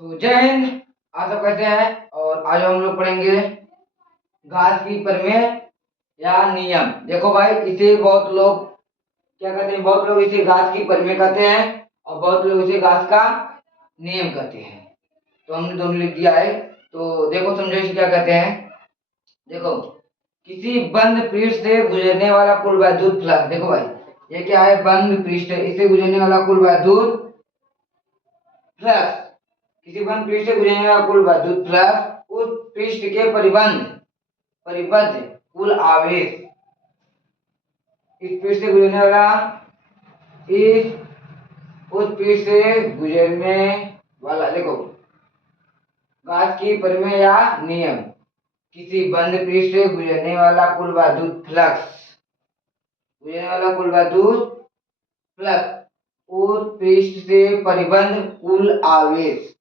तो जय हिंद। आप सब कैसे हैं? और आज हम लोग पढ़ेंगे घास की प्रमेय या नियम। देखो भाई, इसे बहुत लोग क्या कहते हैं, बहुत लोग इसे घास की प्रमेय कहते हैं और बहुत लोग इसे घास का नियम कहते हैं। तो हमने दोनों लिख दिया है। तो देखो, समझो इसे क्या कहते हैं। देखो, किसी बंद पृष्ठ से गुजरने वाला कुल वैद्युत फ्लक्स। देखो भाई, ये क्या है? बंद पृष्ठ है, इससे गुजरने वाला कुल वैद्युत फ्लक्स। किसी बंद पृष्ठ से गुजरने वाला कुल वैद्युत फ्लक्स उस पृष्ठ के परिबद्ध कुल आवेश। इस पृष्ठ से गुजरने वाला इस उस पृष्ठ से गुजरने वाला, देखो, घास की प्रमेय या नियम। किसी बंद पृष्ठ से गुजरने वाला कुल वैद्युत फ्लक्स, गुजरने वाला कुल वैद्युत फ्लक्स उस पृष्ठ से परिबद्ध कुल आवेश।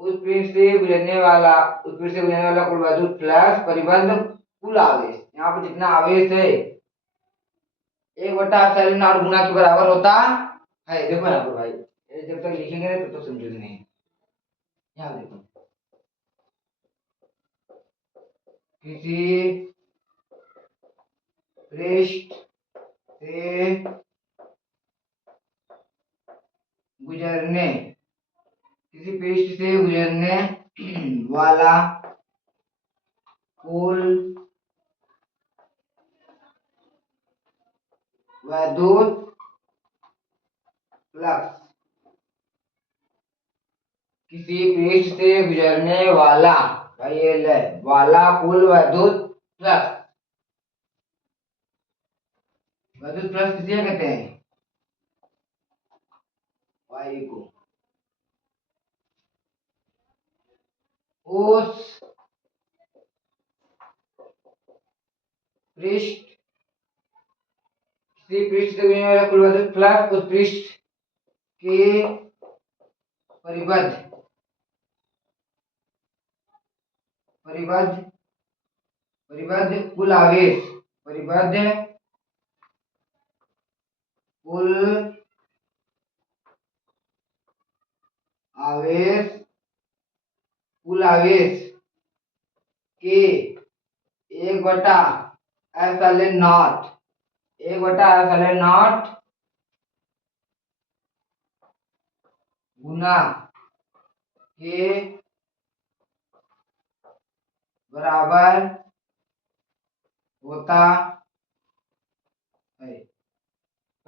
उस पृष्ठ से गुजरने वाला कुल वैद्युत फ्लक्स परिबद्ध कुल आवेश। यहाँ पर जितना आवेश है 1/ε0 गुना के बराबर होता है। देखो यहाँ पर भाई, ये जब तक लिखेंगे नहीं तब तक समझोगे नहीं। यहाँ देखो, किसी पृष्ठ से गुजरने किसी पृष्ठ से गुजरने वाला कुल वैद्युत फ्लक्स, किसी पृष्ठ से गुजरने वाला, भाई ये ले वाला कुल वैद्युत फ्लक्स किसे कहते हैं? वायु को। उस पृष्ठ किसी पृष्ठ से गुजरने वाला कुल वैद्युत फ्लक्स उस पृष्ठ के परिबद्ध परिबद्ध परिबद्ध कुल आवेश, परिबद्ध कुल आवेश कुल आवेश के 1/ε0 1/ε0 गुना के बराबर होता है।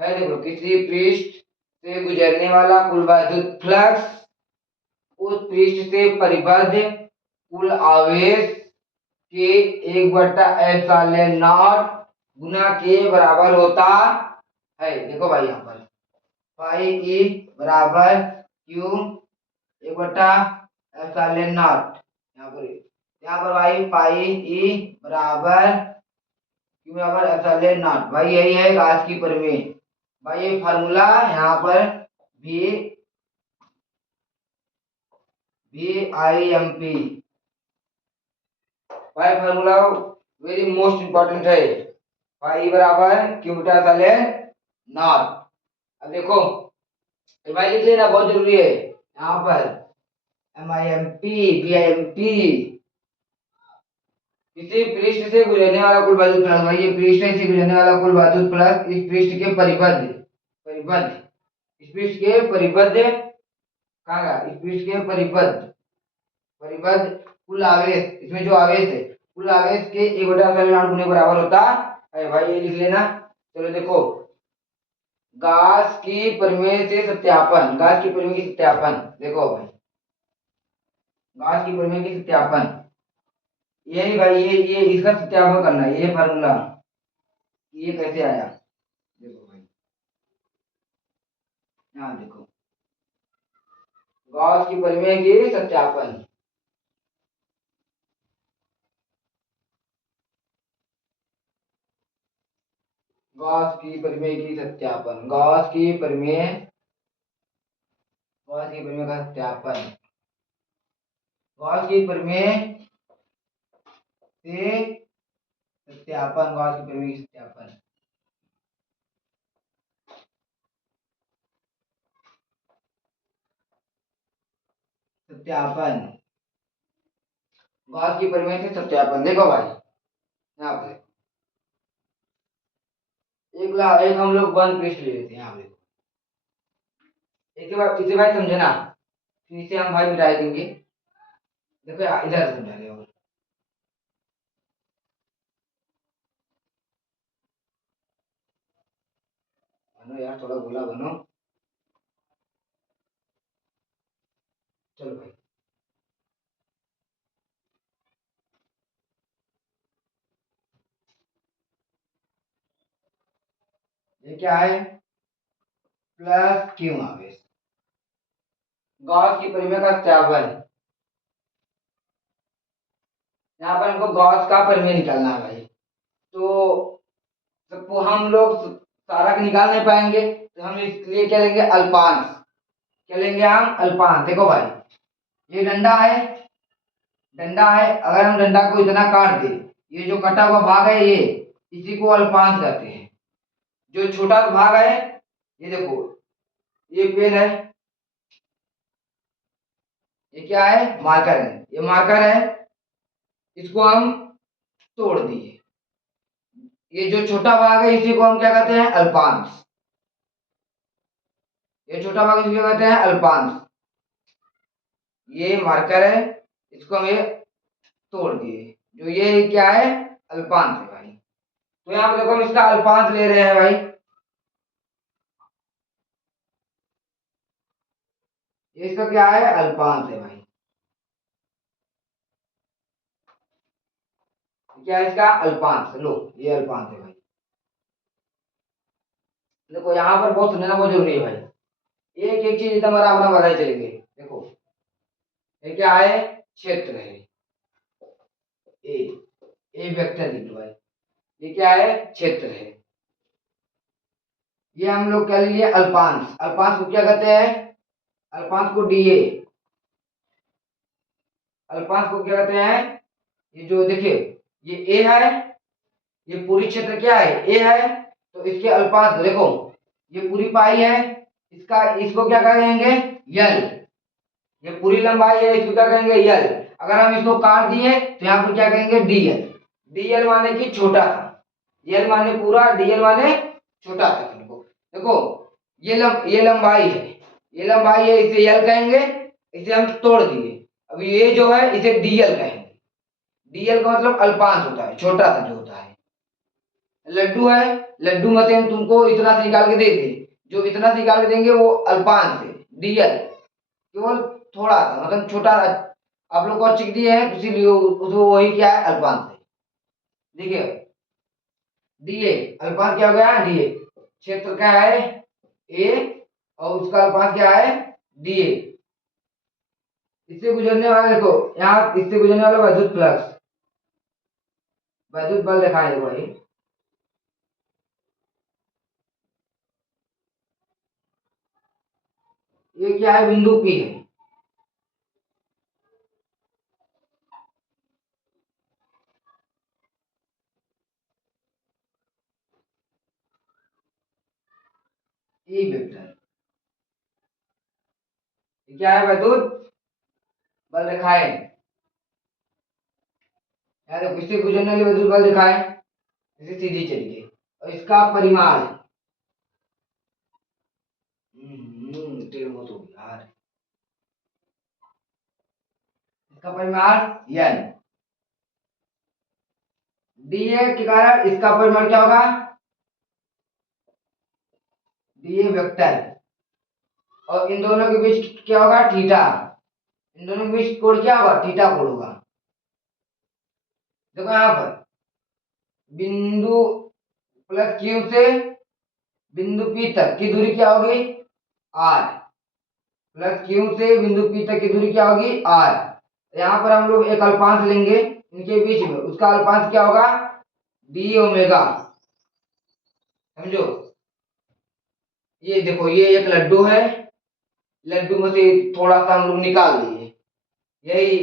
पहले देखो, किसी पृष्ठ से गुजरने वाला कुल वैद्युत फ्लक्स उस पृष्ठ से परिबद्ध कुल आवेश के 1/ε0 गुना के बराबर होता है। देखो भाई, यहाँ पर पाई ई बराबर क्यू 1/ε0। यहाँ पर भाई पाई ई बराबर क्यू बराबर ε0। भाई यही है घास की प्रमेय। भाई ये फार्मूला यहाँ पर भी VIMP, भाई फार्मूला वेरी मोस्ट इंपॉर्टेंट है। पाई बराबर क्यू बटा ε0। अब देखो, भाई लिख लेना, बहुत जरूरी है यहाँ पर। MIMP VIMP, किसी पृष्ठ से गुजरने वाला कुल वैद्युत फ्लक्स। भाई ये पृष्ठ से गुजरने वाला कुल वैद्युत फ्लक्स इस पृष्ठ के परिबद्ध परिबद्ध इस पृष्ठ के परिबद्ध कहाँ गया? इस पृष्ठ के परिबद्ध परिबद्ध कुल आवेश, इसमें जो आवेश है कुल आवेश के 1/ε0 गुने बराबर होता है। भाई ये लिख लेना। चलो देखो, घास की प्रमेय की सत्यापन। देखो भाई, घास की प्रमेय की सत्यापन, यही भाई ये इसका सत्यापन करना है। ये फार्मूला ये कैसे आया, देखो भाई, यहाँ देखो, गॉस की प्रमेय की सत्यापन। गॉस की प्रमेय की सत्यापन, गॉस की प्रमेय का सत्यापन, गॉस की प्रमेय से सत्यापन, गॉस की प्रमेय की सत्यापन। सत्यापन। गॉस की परिमेय से सत्यापन। देखो भाई यहाँ पे एक हम लोग वन पृष्ठ ले लेते हैं यहाँ पे। इसे भाई समझे ना, फिर इसे हम भाई मिटा देंगे। देखो इधर समझा रहे हो। बनो यार, थोड़ा गोला बनो। चलो भाई, ये क्या है, प्लस क्यू आवेश। गॉस की परिमेय का सत्यापन। यहाँ पर हमको गॉस का परिमेय निकालना है भाई। तो सबको हम लोग सारा का निकाल नहीं पाएंगे, तो हम इसलिए क्या लेंगे, अल्पांश। क्या लेंगे हम, अल्पांश। देखो भाई, ये डंडा है, डंडा है। अगर हम डंडा को इतना काट दे, ये जो कटा हुआ भाग है ये, इसी को अल्पांश कहते हैं। जो छोटा भाग है, ये देखो, ये पेन है, ये क्या है, मार्कर है, ये मार्कर है। इसको हम तोड़ दिए, ये जो छोटा भाग है इसी को हम क्या कहते हैं, अल्पांश। ये छोटा भाग इसी को कहते हैं अल्पांश। ये मार्कर है, इसको हम ये तोड़ दिए, जो ये क्या है, अल्पांश है भाई। तो यहाँ पे देखो हम इसका अल्पांश ले रहे हैं भाई। ये इसका क्या है, अल्पांश है भाई। क्या है इसका, अल्पांश। लो ये अल्पांश है भाई। देखो यहाँ पर बहुत समझना बहुत जरूरी है भाई। एक एक चीज एकदम आराम आराम बताई चलेंगे। देखो ये क्या है, क्षेत्र है। ए, ए वेक्टर लिख लो भाई। ये क्या है, क्षेत्र है। ये हम लोग कर लिए अल्पांश। अल्पांश को क्या कहते हैं, अल्पांश को डीए। अल्पांश को क्या कहते हैं, ये जो देखिए, ये ए है, ये पूरी क्षेत्र क्या है, ए है। तो इसके अल्पांश को देखो, ये पूरी पाई है, इसका इसको क्या कहेंगे, यल। ये पूरी लंबाई है, इसको क्या कहेंगे, यल। अगर हम इसको काट दिए तो यहाँ पर क्या कहेंगे, डीएल। डीएल माने कि छोटा था, यल माने पूरा, डीएल माने छोटा था। देखो ये लंबाई है, ये लंबाई है, इसे यल कहेंगे। इसे हम तोड़ दिए, अब ये जो है इसे डीएल कहेंगे। डीएल का मतलब अल्पांश होता है, छोटा सा जो होता है। लड्डू है, लड्डू में से हम तुमको इतना से निकाल के दे दे, जो इतना से निकाल के देंगे वो अल्पांश है, डीएल। केवल थोड़ा सा मतलब छोटा, आप लोग को चिक दिए है, इसीलिए उसको वही क्या है, अल्पांश है। देखिए डीए अल्पांश क्या हो गया, डीए। क्षेत्र क्या है, ए, और उसका अल्पांश क्या है, डीए। इससे गुजरने वाला देखो, यहाँ इससे गुजरने वाला वैद्युत फ्लक्स, वैद्युत बल दिखाए देखो भाई। ये क्या है, बिंदु पी है। ई वेक्टर क्या है, वैद्युत बल दिखाए। यार देखो, इससे गुजरने वाले वैद्युत बल दिखाए, इसे सीधी चलिए, और इसका परिमाण, टेढ़ मत हो यार, इसका परिमाण यन। डीए के कारण इसका परिमाण क्या होगा, डीए वेक्टर। और इन दोनों के बीच क्या होगा, थीटा। इन दोनों के बीच कोण क्या होगा, थीटा कोण होगा। देखो यहाँ पर बिंदु प्लस क्यू से बिंदु पी तक की दूरी क्या होगी, आर। प्लस क्यू से बिंदु पी तक की दूरी क्या होगी, आर। यहाँ पर हम लोग एक अल्पांश लेंगे इनके बीच में, उसका अल्पांश क्या होगा, डी ओमेगा। समझो, ये देखो ये एक लड्डू है, लड्डू में से थोड़ा सा हम लोग निकाल लिए, यही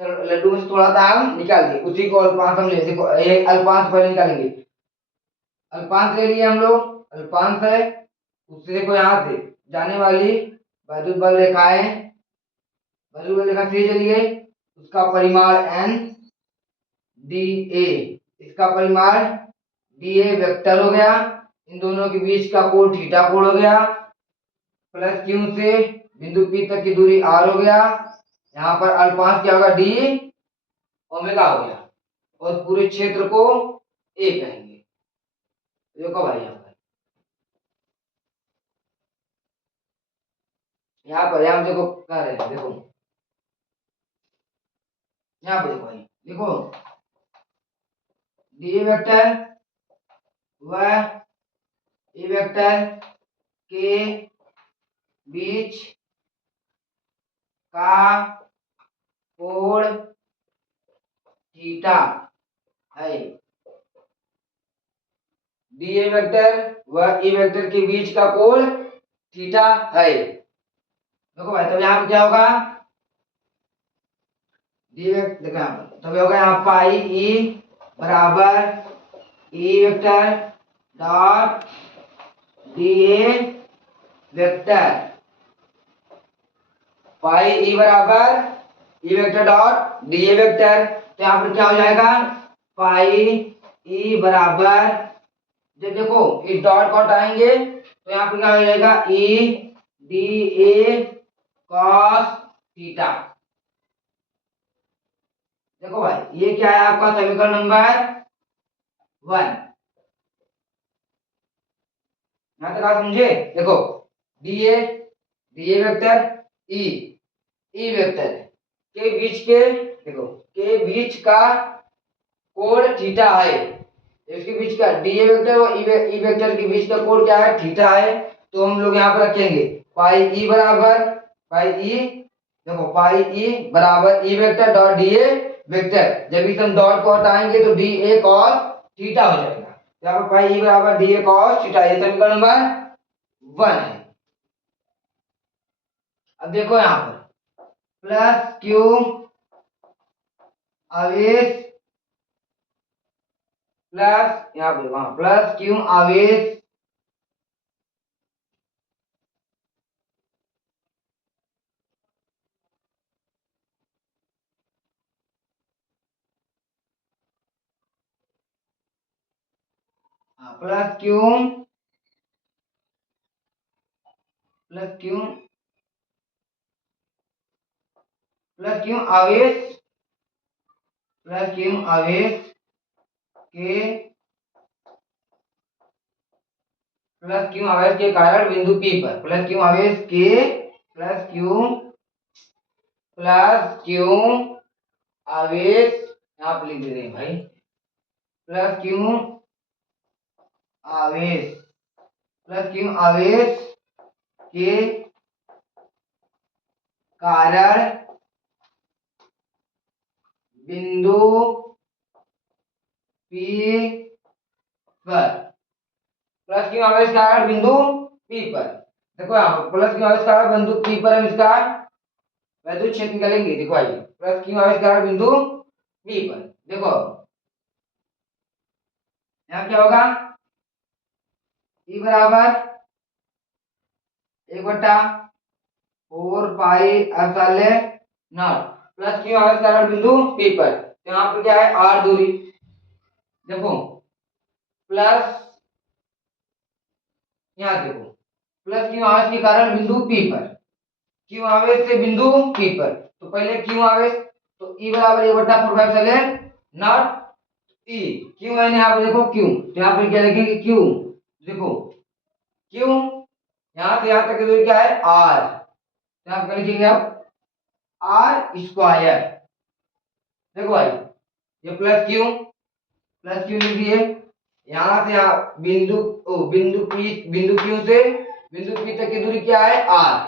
लड्डू में से थोड़ा सा हम निकाल दिए, उसी को अल्पांश हम ले, देखो ये अल्पांश पहले निकालेंगे। अल्पांश ले लिए हम लोग, अल्पांश है, उससे देखो यहाँ से जाने वाली वैद्युत बल रेखाएं वैल्यू लेखा 3 चली गई, उसका परिमाण n dA, इसका परिमाण dA वेक्टर हो गया, इन दोनों के बीच का कोण थीटा कोण हो गया, प्लस Q से बिंदु P तक की दूरी r हो गया, यहाँ पर अल्पांश क्या होगा d ओमेगा हो गया, और पूरे क्षेत्र को A कहेंगे। देखो भाई यहाँ देखो कर रहे हैं, देखो यहाँ पे देखो भाई, देखो डी वेक्टर व ए वेक्टर के बीच का कोण थीटा है। डी ए वेक्टर व ए वेक्टर के बीच का कोण थीटा है। देखो भाई, तब यहाँ पे क्या होगा, डी वेक्टर देखो यहाँ पर तब होगा यहाँ पाई ई बराबर E vector dot D A vector, phi E बराबर E vector dot D A vector, तो यहाँ पर क्या हो जाएगा, पाई ई बराबर, जब देखो इस डॉट को हटाएंगे तो यहाँ पर क्या हो जाएगा, E D A cos theta. देखो भाई ये क्या है आपका समीकरण नंबर 1, यहां तक आप समझे। देखो D A vector E E vector के बीच के, देखो के बीच का कोण थीटा है, इसके बीच का डी ए वेक्टर और ई वेक्टर के बीच का कोण क्या है, थीटा है, तो हम लोग यहाँ पर रखेंगे पाई ई बराबर पाई ई, देखो पाई ई बराबर E vector dot D A vector, जब इस हम डॉट को हटाएंगे तो डी ए कॉस थीटा हो जाएगा, यहाँ पर पाई ई बराबर डी ए कॉस थीटा, ये समीकरण नंबर 1 है। अब देखो यहाँ पर प्लस क्यू आवेश प्लस यहाँ पे वहां प्लस क्यू आवेश plus Q plus Q plus Q आवेश प्लस क्यू आवेश के प्लस क्यू आवेश के कारण बिंदु P पर, प्लस क्यू आवेश के प्लस क्यू आवेश यहाँ पर लिख दे रहे हैं भाई, प्लस क्यू आवेश के कारण बिंदु P पर, प्लस क्यू आवेश के कारण बिंदु P पर, देखो यहाँ पर प्लस क्यू आवेश के कारण बिंदु P पर हम इसका वैद्युत क्षेत्र निकालेंगे। देखो आइए, प्लस क्यू आवेश के कारण बिंदु P पर, देखो यहाँ क्या होगा, ई बराबर 1/4 pi epsilon not, plus Q आवेश के कारण बिंदु P पर, तो यहाँ पर क्या है r दूरी, देखो प्लस यहाँ देखो प्लस क्यू आवेश के कारण बिंदु P पर, क्यू आवेश से बिंदु P पर, तो पहले क्यू आवेश, तो E बराबर 1/4 pi epsilon not E, Q है यहाँ पे, देखो क्यू, तो यहाँ पे क्या लिखेंगे क्यू, देखो क्यू यहाँ से यहाँ तक की दूरी क्या है r, यहाँ पे लिखेंगे आप r स्क्वायर, देखो भाई ये प्लस क्यू लिख दिए, यहाँ से यहाँ बिंदु क्यू से बिंदु P तक की दूरी क्या है r,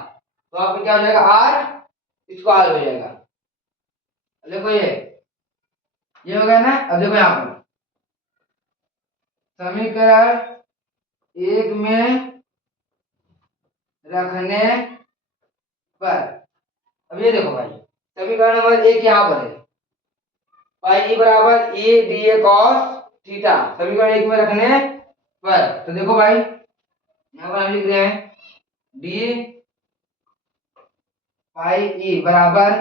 तो यहाँ पे क्या हो जाएगा r स्क्वायर हो जाएगा। देखो ये हो गया ना। अब देखो यहाँ पर समीकरण 1 में रखने पर, अब ये देखो भाई समीकरण नंबर 1 यहाँ पर है, पाई ई बराबर A D A cos theta, समीकरण 1 में रखने पर, तो देखो भाई यहाँ पर हम लिख रहे हैं डी पाई ई बराबर,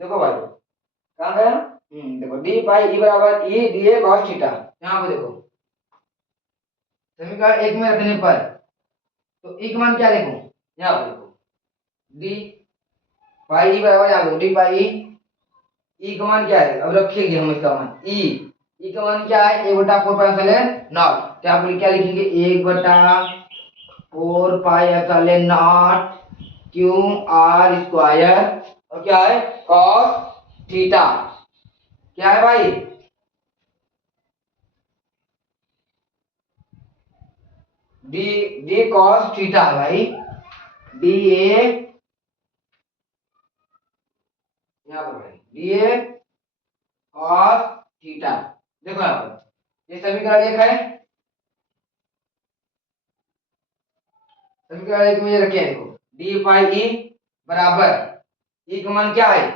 देखो भाई कहाँ गया, देखो डी पाई ई बराबर E D A cos theta. यहाँ पे देखो समीकरण एक में रखने पर तो ई का मान क्या लिखूं, यहाँ पे देखो डी पाई ई बराबर, यहाँ पे डी पाई ई का मान क्या है, अब रखेंगे हम इसका मान ई का मान क्या है, एक बटा फोर पाई एप्सिलॉन नॉट, तो यहाँ पर क्या लिखेंगे, एक बटा four pi epsilon not Q R square, और क्या है कॉस थीटा, क्या है भाई, डी डी कॉस थीटा है भाई, डी ए, यहाँ पर भाई डी ए कॉस थीटा। देखो यहाँ पर ये समीकरण एक है, समीकरण एक में ये रखे हैं, देखो डी पाई ई बराबर ई का मान क्या है,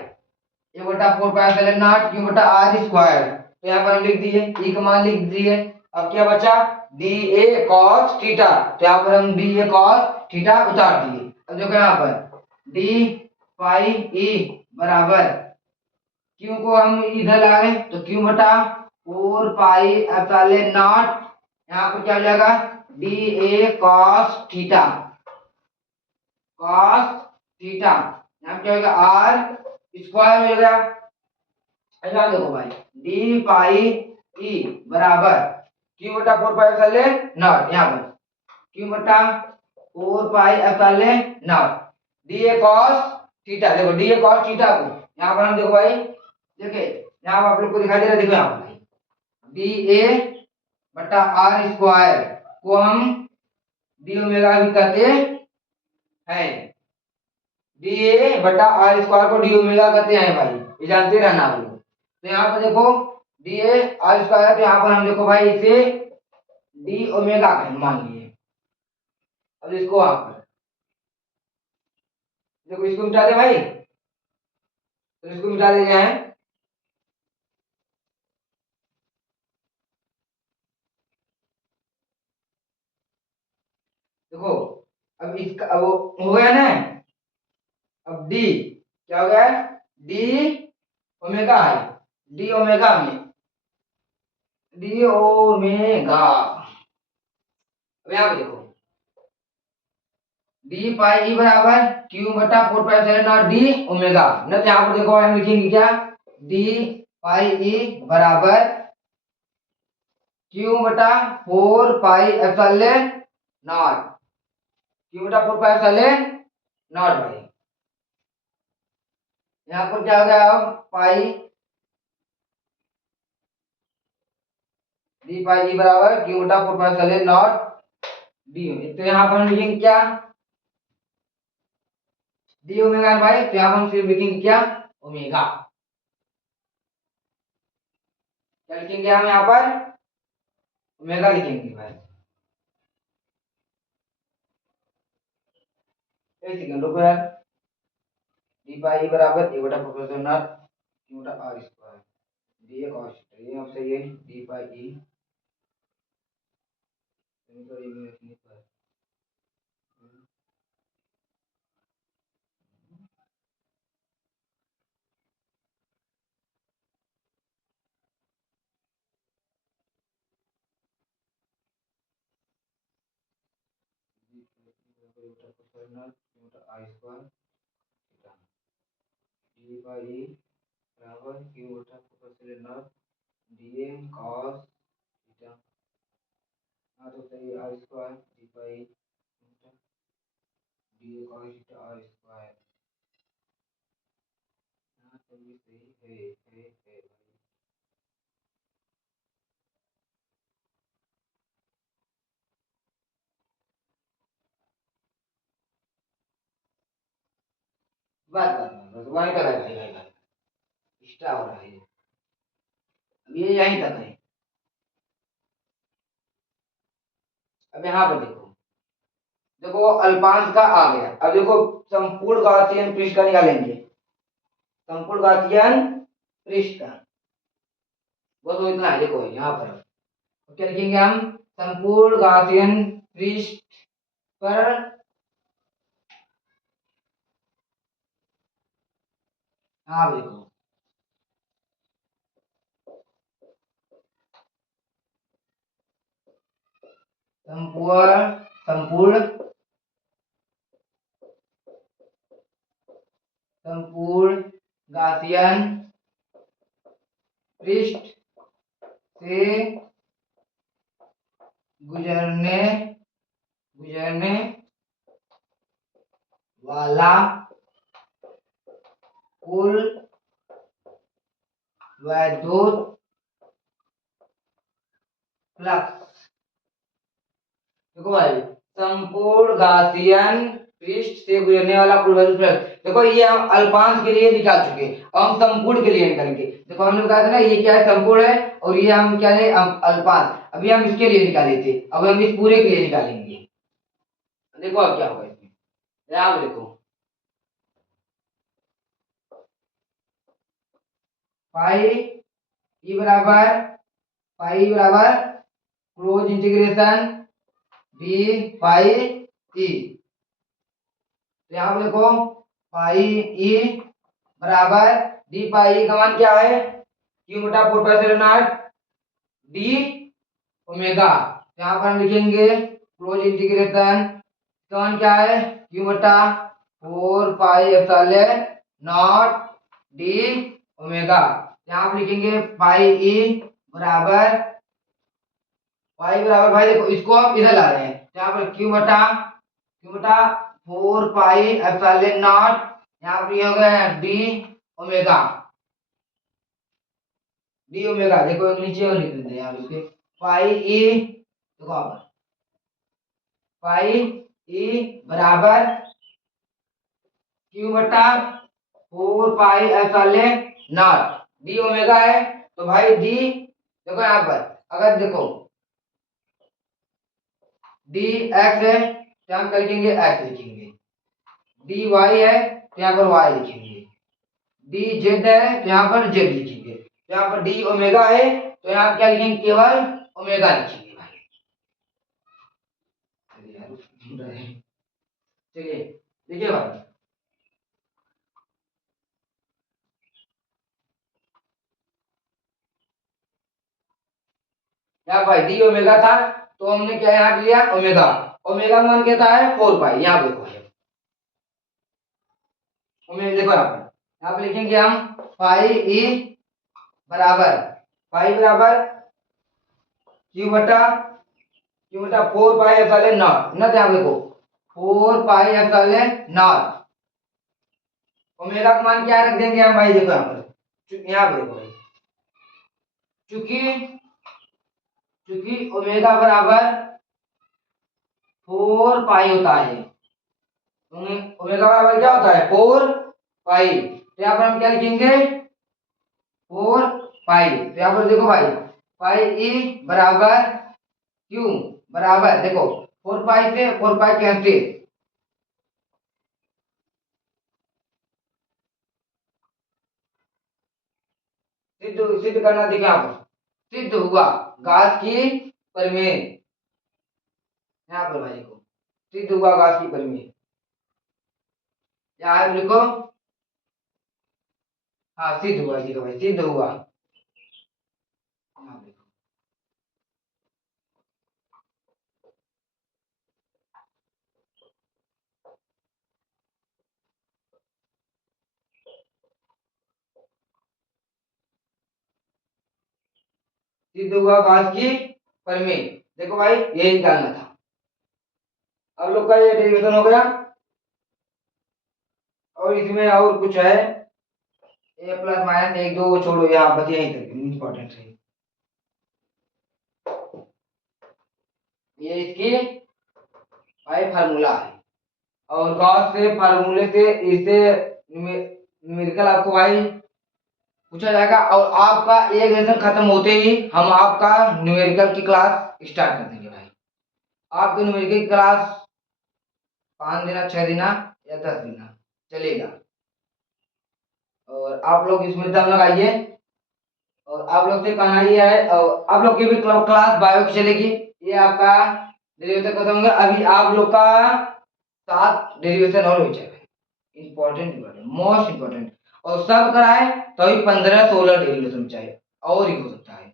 एक बटा four pi epsilon not Q बटा आर स्क्वायर, तो यहाँ पर हम लिख दिए ई का मान लिख दिए। अब क्या बचा, डी ए कॉस थीटा, तो यहाँ पर हम डी ए कॉस थीटा उतार दिए। अब देखो यहाँ पर डी पाई ई बराबर क्यू को हम इधर लाए तो क्यू बटा फोर पाई एप्सिलॉन नॉट, यहाँ पर क्या हो जाएगा D A cos theta, cos theta, यहाँ क्या होगा आर स्क्वायर हो गया। अच्छा देखो भाई डी पाई ई बराबर क्यू बटा फोर पाई एप्सिलॉन नॉट, यहाँ पर क्यू बटा four pi epsilon not D A cos theta, देखो डी ए कॉस थीटा को यहाँ पर हम देखो भाई, देखिए यहाँ पर आप लोग को दिखाई दे रहा है, देखो यहाँ पर भाई डी ए बटा आर स्क्वायर को हम डी ओमेगा भी कहते हैं, डी ए बटा आर स्क्वायर को डी ओमेगा कहते हैं भाई, ये जानते रहना आप लोग। तो यहाँ पर देखो डी ए आर स्क्वायर, तो यहाँ पर हम देखो भाई इसे डी ओमेगा मान लिए। अब इसको वहां पर देखो, इसको मिटा दे भाई, तो इसको मिटा दे जाए, देखो अब इसका अब वो हो गया ना, अब डी क्या हो गया, डी ओमेगा है, डी ओमेगा में डी ओमेगा, अब यहाँ पे देखो डी पाई ई बराबर क्यू बटा four pi epsilon not D omega, न तो यहाँ पर देखो हम लिखेंगे क्या, डी पाई ई बराबर क्यू बटा four pi epsilon not, Q बटा फोर पाई एप्सिलॉन नॉट भाई, यहाँ पर क्या हो गया, अब पाई डी पाई ई बराबर क्यू बटा four pi epsilon not D, तो यहाँ पर हम लिखेंगे क्या, डी ओमेगा भाई, तो यहाँ पर हम सिर्फ लिखेंगे क्या, ओमेगा, क्या लिखेंगे हम यहाँ पर, ओमेगा लिखेंगे भाई। एक सेकंड रुको यार, डी पाई ई बराबर ए बटा फोर पाई नॉट क्यू बटा R square D A cos theta, ये अब सही है, डी पाई ई समीकरण में रखने पर डी पाई ई बराबर क्यू बटा four pi naught D A cos theta, हाँ तो सही R square D pi D A cos theta R square, हाँ तो ये सही है भाई। बस वहीं तक है भाई, एक्स्ट्रा हो रहा है ये यहीं तक है। अब यहाँ पर देखो, देखो अल्पांश का आ गया, अब देखो संपूर्ण गॉसियन पृष्ठ का निकालेंगे, संपूर्ण गॉसियन पृष्ठ का बस वो इतना है, देखो यहाँ पर क्या लिखेंगे हम? संपूर्ण गॉसियन पृष्ठ पर हाँ देखो संपूर्ण संपूर्ण संपूर्ण गॉसियन पृष्ठ से गुजरने गुजरने वाला कुल वैद्युत फ्लक्स। देखो भाई, संपूर्ण गॉसियन पृष्ठ से गुजरने वाला कुल वैद्युत फ्लक्स, देखो ये हम अल्पांश के लिए निकाल चुके हैं। अब हम संपूर्ण के लिए निकालेंगे। देखो हमने बताया था ना, ये क्या है? संपूर्ण है, और ये हम क्या है? अल्पांश। अभी हम इसके लिए निकाले थे, अब हम इस पूरे के लिए निकालेंगे। देखो अब क्या होगा इसमें, यहाँ पे देखो पाई ई बराबर क्लोज इंटीग्रेशन डी पाई ई। तो यहाँ पे देखो पाई ई बराबर डी पाई ई का मान क्या है? क्यू बटा 4 पाई डी ओमेगा। यहाँ पर हम लिखेंगे क्लोज इंटीग्रेशन का मान क्या है? क्यू बटा 4 पाई एप्सिलॉन डी ओमेगा। यहाँ पर लिखेंगे पाई बराबर भाई देखो इसको आप इधर ला रहे हैं, यहाँ पर क्यू बटा 4 पाई एप्सिलॉन, यहाँ पर ये हो गया डी ओमेगा। देखो एक नीचे और लिख देते हैं यहाँ पे इसके पाई ई। देखो आप पाई ई बराबर क्यू बटा 4 पाई एप्सिलॉन डी ओमेगा है। तो भाई डी देखो यहाँ पर, अगर देखो डी एक्स है तो हम क्या लिखेंगे? एक्स लिखेंगे। डी वाई है तो यहाँ पर वाई लिखेंगे। डी जेड है तो यहाँ पर जेड लिखेंगे। तो यहाँ पर डी ओमेगा है तो यहाँ क्या लिखेंगे? केवल ओमेगा लिखेंगे भाई। चलिए देखिए भाई, यहाँ भाई डी ओमेगा था तो हमने क्या यहाँ लिया? ओमेगा। ओमेगा मान कहता है 4 पाई। यहाँ देखो ओमेगा, देखो यहाँ पे लिखेंगे हम पाई ई बराबर क्यू बटा 4 पाई एप्सिलॉन नॉट। यहाँ देखो 4 पाई एप्सिलॉन। ओमेगा का मान क्या रख देंगे हम भाई? देखो यहाँ पे देखो भाई, चूंकि चूंकि ओमेगा बराबर 4 पाई होता है, ओमेगा बराबर क्या होता है? 4 पाई। तो यहाँ पर हम क्या लिखेंगे? 4 पाई। तो यहाँ पर देखो भाई पाई ई बराबर क्यू बराबर देखो 4 पाई से 4 पाई कैंसिल, सिद्ध सिद्ध करना देखिए यहाँ पर सिद्ध हुआ घास की परिमेय। यहाँ पर भाई को सिद्ध हुआ घास की परिमेय, यहाँ लिखो। हाँ सिद्ध हुआ, ठीक है भाई, सिद्ध हुआ। यहाँ देखो सिद्ध हुआ घास की परिमेय। देखो भाई यही निकालना था। अब लोग का ये डेरिवेशन हो गया। और इसमें और कुछ है, ए प्लस माइनस एक दो छोड़ो, यहाँ बस यही तक इम्पोर्टेंट है। ये इसकी भाई फार्मूला है, और गॉस से फार्मूले से इसे न्यूमेरिकल आपको भाई पूछा जाएगा। और आपका एक लेसन खत्म होते ही हम आपका न्यूमेरिकल की क्लास स्टार्ट कर देंगे भाई। आपकी न्यूमेरिकल की क्लास 5 दिन 6 दिन या 10 दिन चलेगा, और आप लोग इसमें दम लगाइए और आप लोग से कहना ही है, और आप लोग की भी क्लास बायो की चलेगी। ये आपका डेरिवेशन खत्म होगा। अभी आप लोग का 7 डेरिवेशन और हो जाएगा। Important important most important. और सब कराए तो अभी 15-16 डेरिवेशन चाहिए, और ही हो सकता है।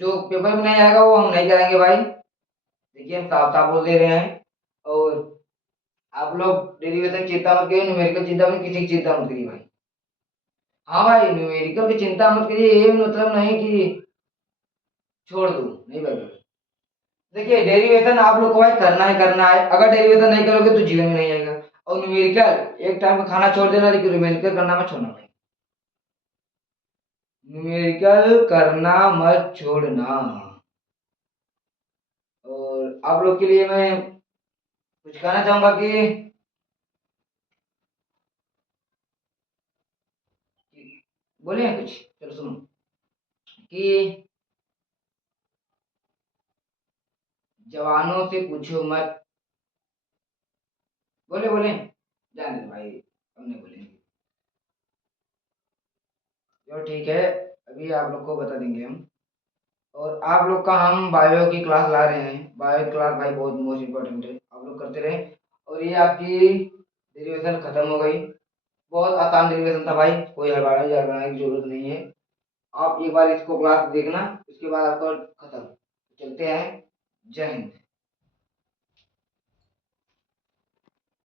जो पेपर में नहीं आएगा वो हम नहीं कराएंगे भाई, देखिए हम साफ साफ बोल दे रहे हैं। और आप लोग डेरिवेशन चिंता मत करिए, न्यूमेरिकल चिंता मत, किसी की चिंता मत करिए भाई। हाँ भाई, न्यूमेरिकल की चिंता मत करिए, ये मतलब नहीं कि छोड़ दो, नहीं भाई। देखिए डेरिवेशन आप लोग को भाई करना है, करना है। अगर डेरिवेशन नहीं करोगे तो जीवन में नहीं आएगा। और न्यूमेरिकल एक टाइम का खाना छोड़ देना, लेकिन न्यूमेरिकल करना मत छोड़ना भाई। न्यूमेरिकल करना मत छोड़ना। और आप लोग के लिए मैं कुछ कहना चाहूंगा कि बोले कुछ, चलो सुनो कि जवानों से पूछो मत। बोले बोले, जाने दो भाई, हम नहीं बोलेंगे। चलो ठीक है, अभी आप लोग को बता देंगे हम। और आप लोग का हम बायो की क्लास ला रहे हैं। बायो क्लास भाई बहुत मोस्ट इम्पोर्टेंट है, आप लोग करते रहे। और ये आपकी डेरिवेशन खत्म हो गई। बहुत आसान डेरिवेशन था भाई, कोई हड़बड़ाने की जरूरत नहीं है। आप एक बार इसको क्लास देखना, उसके बाद आपका खत्म। चलते हैं, जय हिंद।